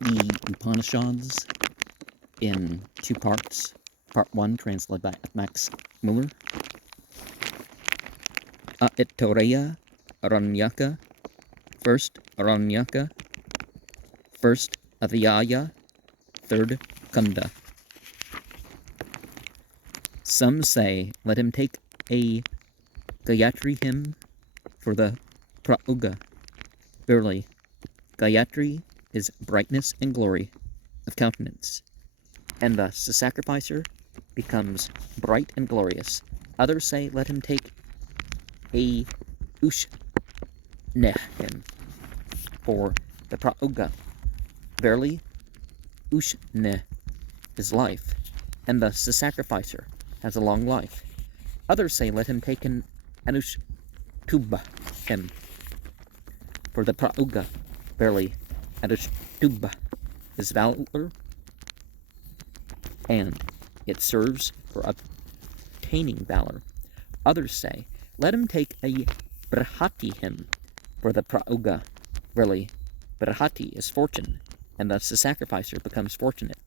the Upanishads in two parts. Part 1, translated by Max Muller. Aitareya Aranyaka, first Aranyaka, first Adhyaya, third Kunda. Some say, let him take a Gayatri hymn for the Prauga. Verily, Gayatri is brightness and glory of countenance, and thus the sacrificer becomes bright and glorious. Others say, let him take a Ushne hymn for the Prauga. Verily, Ushne is life, and thus the sacrificer has a long life. Others say, let him take an Anushtuba hymn for the Prauga. Verily, Anushtuba is valor, and it serves for obtaining valor. Others say, let him take a Brahati hymn for the Prauga. Verily, Brahati is fortune, and thus the sacrificer becomes fortunate.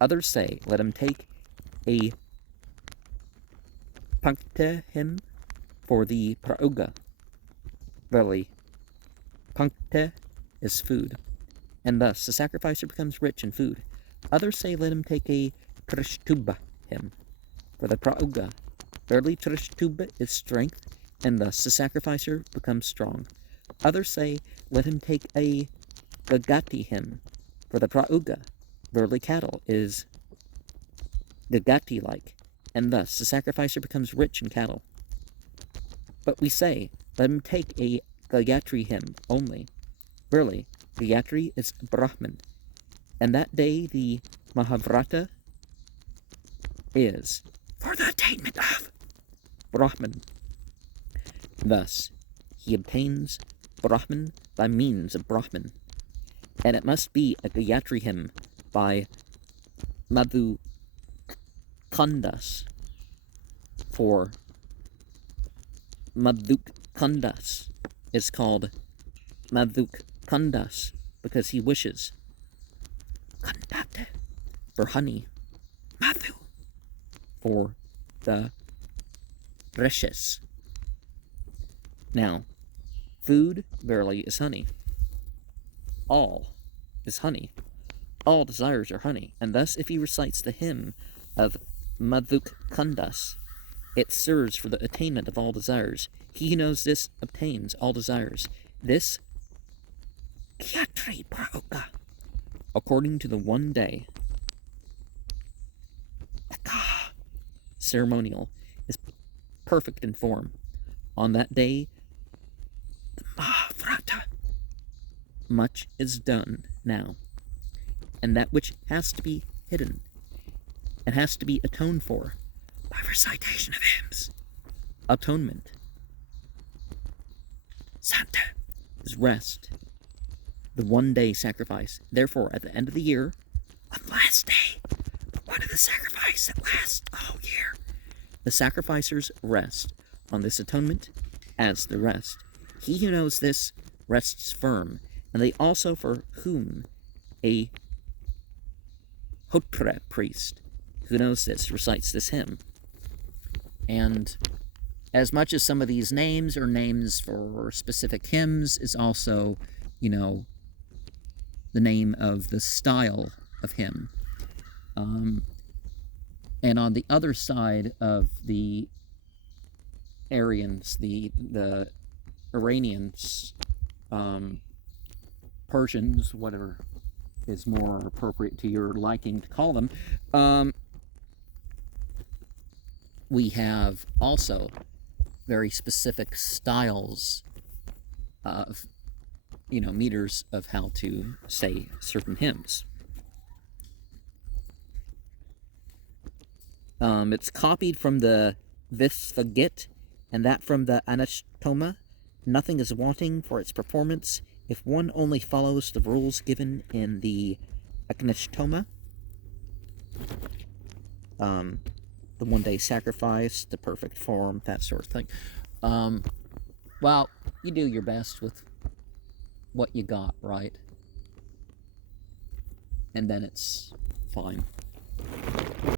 Others say, let him take a Pankta hymn for the Prauga. Verily, Pankta is food, and thus the sacrificer becomes rich in food. Others say, let him take a Trishtuba hymn for the Prauga. Verily, Trishtuba is strength, and thus the sacrificer becomes strong. Others say, let him take a Gagati hymn for the Prauga. Verily, cattle is Gagati-like, and thus the sacrificer becomes rich in cattle. But we say, let him take a Gayatri hymn only. Verily, Gayatri is Brahman, and that day the Mahavrata is for the attainment of Brahman. Thus, he obtains Brahman by means of Brahman, and it must be a Gayatri hymn by Madhukandas, for Madhukandas is called Madhukandas because he wishes Kandate for honey, Madhu for the precious. Now, food verily is honey. All is honey. All desires are honey, and thus if he recites the hymn of Madhukandas, it serves for the attainment of all desires. He who knows this obtains all desires. This Kyatri Prauga, according to the one day ceremonial, is perfect in form. On that day, the Mahavrata, much is done now, and that which has to be hidden and has to be atoned for by recitation of hymns. Atonement. Santa is rest, the one-day sacrifice. Therefore, at the end of the year, on the last day, one of the sacrifice that lasts the whole year, the sacrificers rest on this atonement as the rest. He who knows this rests firm, and they also for whom a Hotra priest who knows this recites this hymn. And as much as some of these names are names for specific hymns, is also, the name of the style of hymn. And on the other side of the Aryans, the Iranians, Persians, whatever is more appropriate to your liking to call them, we have also very specific styles of, meters of how to say certain hymns. It's copied from the Visvagit, and that from the Anashtoma. Nothing is wanting for its performance if one only follows the rules given in the Aknishtoma. The one-day sacrifice, the perfect form, that sort of thing. Well, you do your best with what you got, right? and then it's fine.